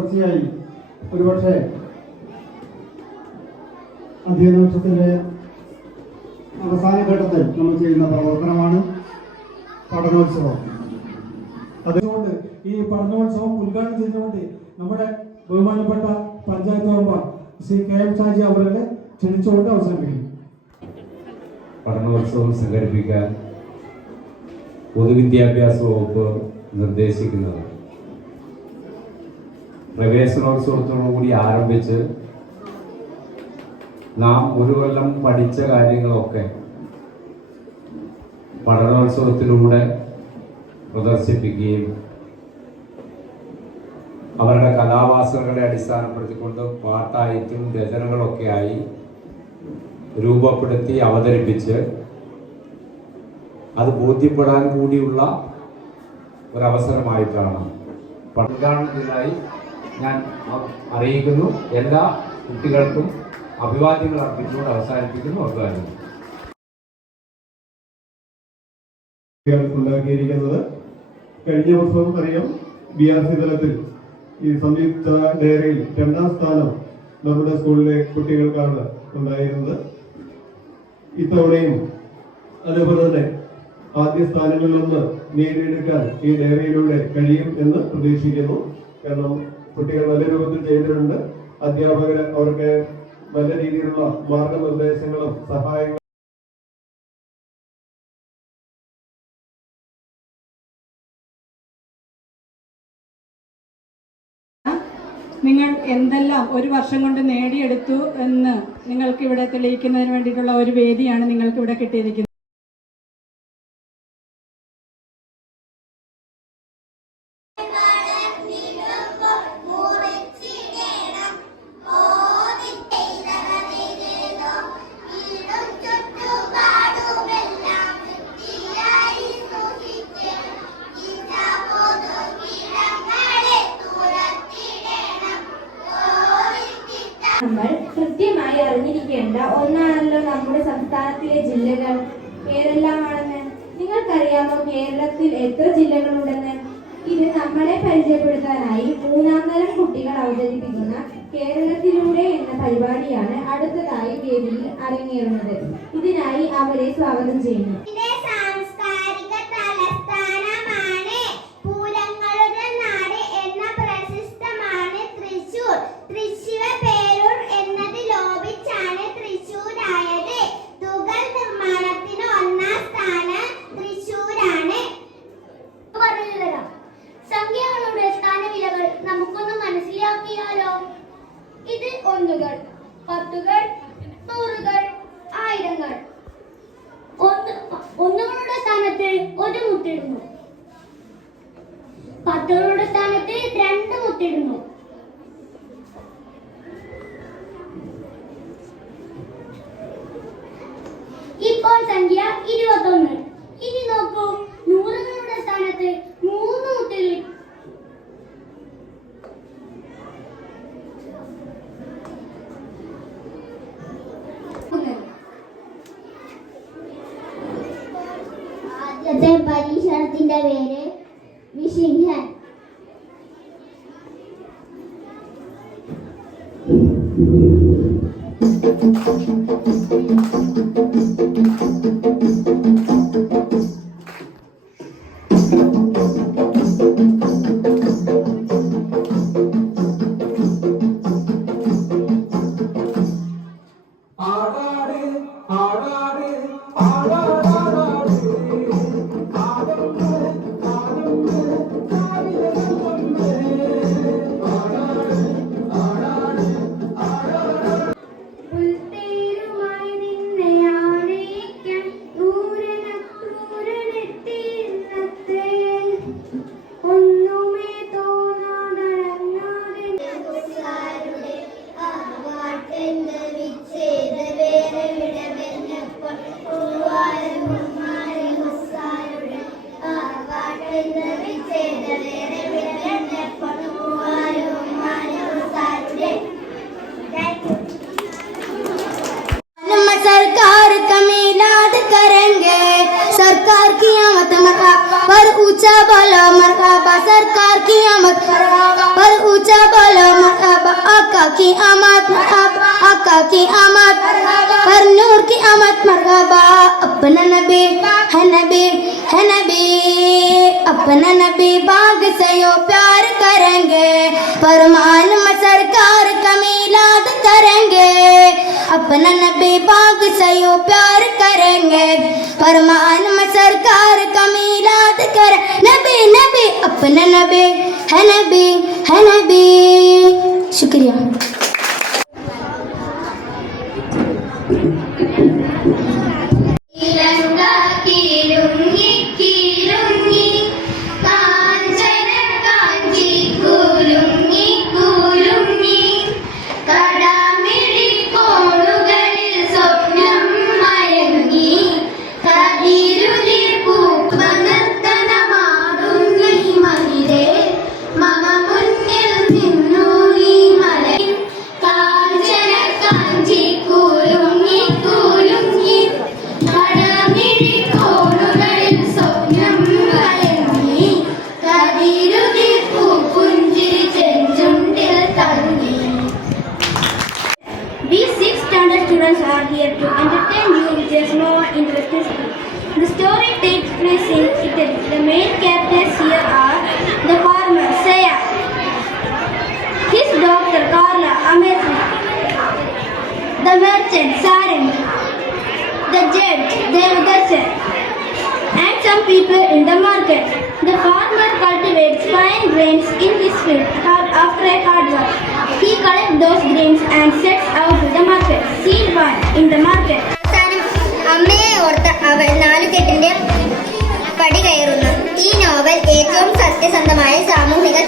തീർച്ചയായും ഒരുപക്ഷെ അധ്യയന വർഷത്തിന്റെ അവസാന ഘട്ടത്തിൽ നമ്മൾ ചെയ്യുന്ന പ്രവർത്തനമാണ് പഠനോത്സവം. അതുകൊണ്ട് ഈ പഠനോത്സവം ഉദ്ഘാടനം ചെയ്തുകൊണ്ട് നമ്മുടെ ബഹുമാനപ്പെട്ട പഞ്ചായത്ത് മെമ്പർ ശ്രീ KM ഷാജി അവരെ ക്ഷണിച്ചുകൊണ്ട് അവസാനിപ്പിക്കുന്നു. പഠനോത്സവം സംഘടിപ്പിക്കാൻ പൊതുവിദ്യാഭ്യാസ വകുപ്പ് നിർദ്ദേശിക്കുന്നത് പ്രവേശനോത്സവത്തോടുകൂടി ആരംഭിച്ച് നാം ഒരു കൊല്ലം പഠിച്ച കാര്യങ്ങളൊക്കെ പഠനോത്സവത്തിലൂടെ പ്രദർശിപ്പിക്കുകയും അവരുടെ കലാവാസനകളെ അടിസ്ഥാനപ്പെടുത്തിക്കൊണ്ട് പാട്ടായിട്ടും രചനകളൊക്കെയായി രൂപപ്പെടുത്തി അവതരിപ്പിച്ച് അത് ബോധ്യപ്പെടാൻ കൂടിയുള്ള ഒരവസരമായിട്ടാണ് ഉദ്ഘാടനത്തിനായി ഞാൻ അറിയിക്കുന്നു. എല്ലാ കുട്ടികൾക്കും അഭിവാദ്യങ്ങൾ അർപ്പിച്ചുകൊണ്ട് അവസാനിപ്പിക്കുന്നു. ഉദ്ഘാടനം ഉണ്ടാക്കിയിരിക്കുന്നത് കഴിഞ്ഞ വർഷവും അറിയാം, BRC തലത്തിൽ ഈ സംയുക്ത ഡയറിയിൽ 2ാം സ്ഥാനം നമ്മുടെ സ്കൂളിലെ കുട്ടികൾക്കാണ് ഉണ്ടായിരുന്നത്. ഇത്തവണയും അതേപോലെ തന്നെ ആദ്യ സ്ഥാനങ്ങളിലൊന്ന് നേടിയെടുക്കാൻ ഈ ഡയറിയിലൂടെ കഴിയും എന്ന് പ്രതീക്ഷിക്കുന്നു. കാരണം കുട്ടികൾ നല്ല രൂപത്തിൽ ചെയ്തിട്ടുണ്ട്. അധ്യാപകർ അവർക്ക് നല്ല രീതിയിലുള്ള മാർഗനിർദ്ദേശങ്ങളും സഹായങ്ങളും നിങ്ങൾ എന്തെല്ലാം ഒരു വർഷം കൊണ്ട് നേടിയെടുത്തു എന്ന് നിങ്ങൾക്ക് ഇവിടെ തെളിയിക്കുന്നതിന് വേണ്ടിയിട്ടുള്ള ഒരു വേദിയാണ് നിങ്ങൾക്ക് ഇവിടെ കിട്ടിയിരിക്കുന്നത്. നമ്മൾ കൃത്യമായി അറിഞ്ഞിരിക്കേണ്ട ഒന്നാണല്ലോ നമ്മുടെ സംസ്ഥാനത്തിലെ ജില്ലകൾ ഏതെല്ലാമാണെന്ന്. നിങ്ങൾക്കറിയാമോ കേരളത്തിൽ എത്ര ജില്ലകളുണ്ടെന്ന്? ഇത് നമ്മളെ പരിചയപ്പെടുത്താനായി 3ാം തരം കുട്ടികൾ അവതരിപ്പിക്കുന്ന കേരളത്തിലൂടെ എന്ന പരിപാടിയാണ് അടുത്തതായി വേദിയിൽ അരങ്ങേറുന്നത്. ഇതിനായി അവരെ സ്വാഗതം ചെയ്യുന്നു. സംഖ്യകളുടെ സ്ഥാനവിലകൾ നമുക്കൊന്ന് മനസ്സിലാക്കിയാലോ? ഇത് ഒന്നുകൾ, പത്തുകൾ, നൂറുകൾ, ആയിരങ്ങൾ. ഒന്നുകളുടെ സ്ഥാനത്ത് 1 മുത്തിടുന്നു. പത്തുകളുടെ സ്ഥാനത്ത് 2 മുത്തിടുന്നു. ഇപ്പോൾ സംഖ്യ 21. ഇനി നോക്കൂ, നൂറുകളുടെ സ്ഥാനത്ത് 3 മുത്തുകൾ. ആദ്യത്തെ പരീക്ഷണത്തിന്റെ പേര് വിഷിംഹൻ. पर ऊंचा बोलो मरहबा सरकार की आमद, पर ऊंचा बोलो मरहबा आका की आमद, मरहबा आका की आमद, पर नूर की आमद मरहबा। अपना नबी है नबी है नबी, अपना नबी बाग से यो प्यार करेंगे, फरमान में सरकार का मिलाद करेंगे। अपना नबी बाग से यो प्यार करेंगे, फरमान में सरकार का मिलाद कर। नबी नबी अपना नबी है नबी है नबी। शुक्रिया। तिरंगा की लुंगी कांचन कांची कुलुंगी कुलुंगी, കടമിഴി കോണുകളിൽ സ്വപ്നം മയങ്ങി, കതിരുതിർ പൂപ്പനർത്തനമാടുന്ന ഈ മഹിരേ, മമ മുന്നിൽ നിന്നു ഈ മലയിൽ കാഞ്ചന കാഞ്ചി കുലുങ്ങി കുലുങ്ങി, കടമിഴി കോണുകളിൽ സ്വപ്നം മയങ്ങി, കതിരുതിർ പൂപ്പുഞ്ചിരി ചെഞ്ചുണ്ടിൽ തങ്ങി. We 6th standard students are here to entertain you with a small interesting story. The story takes place in Italy. The main characters here are the farmer Saya, his daughter Carla Amesi, the merchant Saren, the judge Devadasan, and some people in the market. The farmer cultivates fine grains in his field after a hard work. He collects those grains and sets out to the market. Scene 1 in the market. അമ്മയെ ഓർത്ത് അവൾ നാലുകെട്ടിന്റെ പടി കയറുന്നു. ഈ novel ഏറ്റവും സത്യസന്ധമായ സാമൂഹിക